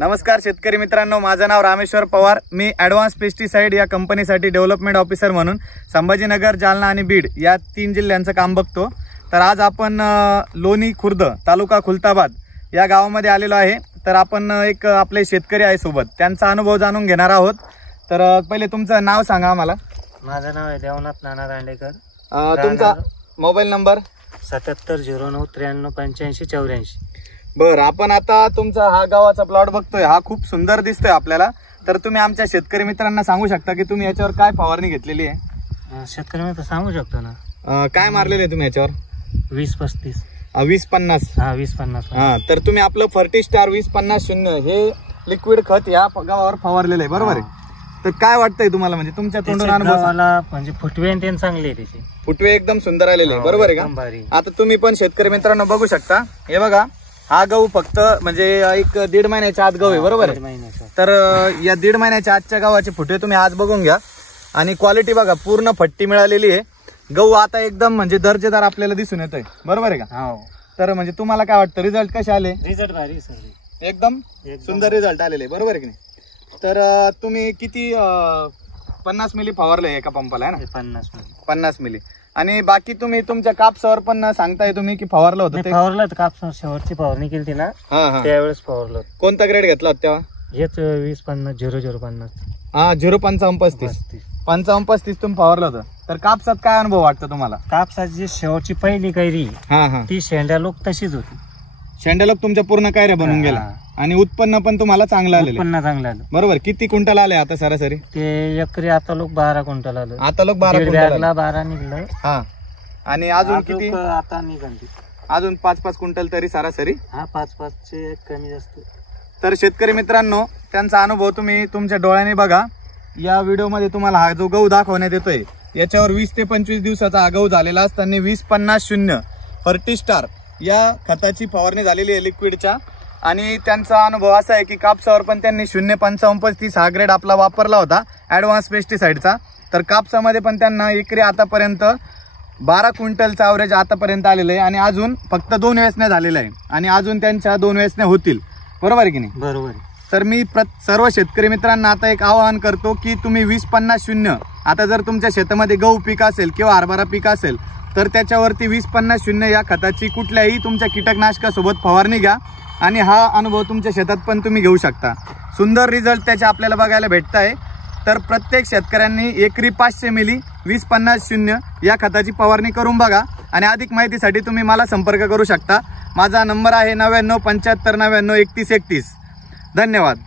नमस्कार शेतकरी मित्रांनो, माझं नाव रामेश्वर पवार। मी ॲडव्हान्स पेस्टिसाइड या कंपनीसाठी डेव्हलपमेंट ऑफिसर म्हणून संभाजीनगर, जालना आणि बीड या 3 जिल्ह्यांचं काम बघतो। तर आज आपण लोणी खुर्द तालुका खुलताबाद या गावामध्ये आलेलो आहे। तर आपण एक आपले शेतकरी आहे सोबत, त्यांचा अनुभव जाणून घेणार आहोत। तर पहिले तुमचं नाव सांगा आम्हाला। माझं नाव आहे देवनाथ नाना दांडेकर। तुमचा मोबाईल नंबर 7709938584। बरं, आपण आता तुमचा हा गावाचा प्लॉट बघतोय, हा खूप सुंदर दिसतोय आपल्याला। तर तुम्ही आमच्या शेतकरी मित्रांना सांगू शकता की तुम्ही याच्यावर काय फवारणी घेतलेली आहे? शेतकरी मित्र सांगू शकतो ना। काय मारलेले तुम्ही याच्यावर? 20-35 20-50। हा 20-50। हा, तर तुम्ही आपलं फर्टिस्टार 20-50-0 हे लिक्विड खत या गावावर फवारलेलं आहे, बरोबर आहे? तर काय वाटतंय तुम्हाला, म्हणजे तुमच्या तोंडून अनुभव? म्हणजे फुटवे आणि चांगले आहे, त्याचे फुटवे एकदम सुंदर आलेले आहे, बरोबर आहे का? आता तुम्ही पण शेतकरी मित्रांनो बघू शकता, हे बघा, हा गहू फक्त म्हणजे एक 1.5 महिन्याच्या आत गहू आहे, बरोबर आहे? तर या 1.5 महिन्याच्या आजच्या गव्हाचे फुटवे तुम्ही आज बघून घ्या आणि क्वालिटी बघा, पूर्ण फट्टी मिळालेली आहे। गहू आता एकदम म्हणजे दर्जेदार आपल्याला दिसून येतोय, बरोबर आहे का? तर म्हणजे तुम्हाला काय वाटतं, रिझल्ट कसे आले? रिझल्ट भारी सर, एकदम सुंदर रिझल्ट आलेले, बरोबर आहे की नाही? तर तुम्ही किती 50 मिली फवारले एका पंपाला, आहे ना? 50 मिली। आणि बाकी तुम्ही तुमच्या कापसावर पण सांगताय तुम्ही की फवारलं होतं? फवारलं कापसावर, शेवटची फवारणी केली ना त्यावेळेस फवारलं। कोणता ग्रेड घेतला तेव्हा? हेच 20-50-00-50। हा, 0-55-35 55-35 तुम्ही फवारलं होतं। तर कापसात काय अनुभव वाटतं तुम्हाला? कापसाची शेवटची पहिली कैरी ती शेंड्या लोक तशीच होती, शेंड्यालोक तुमच्या पूर्ण कायऱ्या बनून गेला आणि उत्पन्न पण तुम्हाला चांगलं आलेलं, उत्पन्न चांगलं आलं, बरोबर? किती क्विंटल आले आता सरासरी? ते एकरी आता लोक 12 क्विंटल आलं। आता लोक 12 क्विंटल 12 निघलं। हा, आणि अजून किती आता निघाल? अजून 5-5 क्विंटल तरी सरासरी। हा, 5-5 चे कमी जास्त। तर शेतकरी मित्रांनो, त्यांचा अनुभव तुम्ही तुमच्या डोळ्याने बघा। या व्हिडिओमध्ये तुम्हाला हा जो गहू दाखवण्यात येतोय, याच्यावर 20 ते 25 दिवसाचा हा गहू झालेला असताना 20-50-0 फर्टिस्टार या खताची फवारणी झालेली आहे लिक्विडच्या। आणि त्यांचा अनुभव असा आहे की कापसावर पण त्यांनी 0-55-35 हा ग्रेड आपला वापरला होता ॲडव्हान्स पेस्टिसाइडचा। तर कापसामध्ये पण त्यांना एकरी आतापर्यंत 12 क्विंटलचा ॲव्हरेज आतापर्यंत आलेलं आहे आणि अजून फक्त 2 वेचण्या झालेल्या आहे आणि अजून त्यांच्या 2 वेचण्या होतील, बरोबर आहे की नाही? बरोबर। तर मी सर्व शेतकरी मित्रांना आता एक आवाहन करतो की तुम्ही 20-50-0 आता जर तुमच्या शेतामध्ये गहू पीक असेल किंवा हरभरा पीक असेल तर त्याच्यावरती 20-50-0 या खताची कुठल्याही तुमच्या कीटकनाशकासोबत फवारणी घ्या आणि हा अनुभव तुमच्या शेतात पण तुम्ही घेऊ शकता। सुंदर रिझल्ट त्याचे आपल्याला बघायला भेटत आहे। तर प्रत्येक शेतकऱ्यांनी एकरी 500 मिली 20-50-0 या खताची फवारणी करून बघा आणि अधिक माहितीसाठी तुम्ही मला संपर्क करू शकता। माझा नंबर आहे 99 75 99 31 31। धन्यवाद।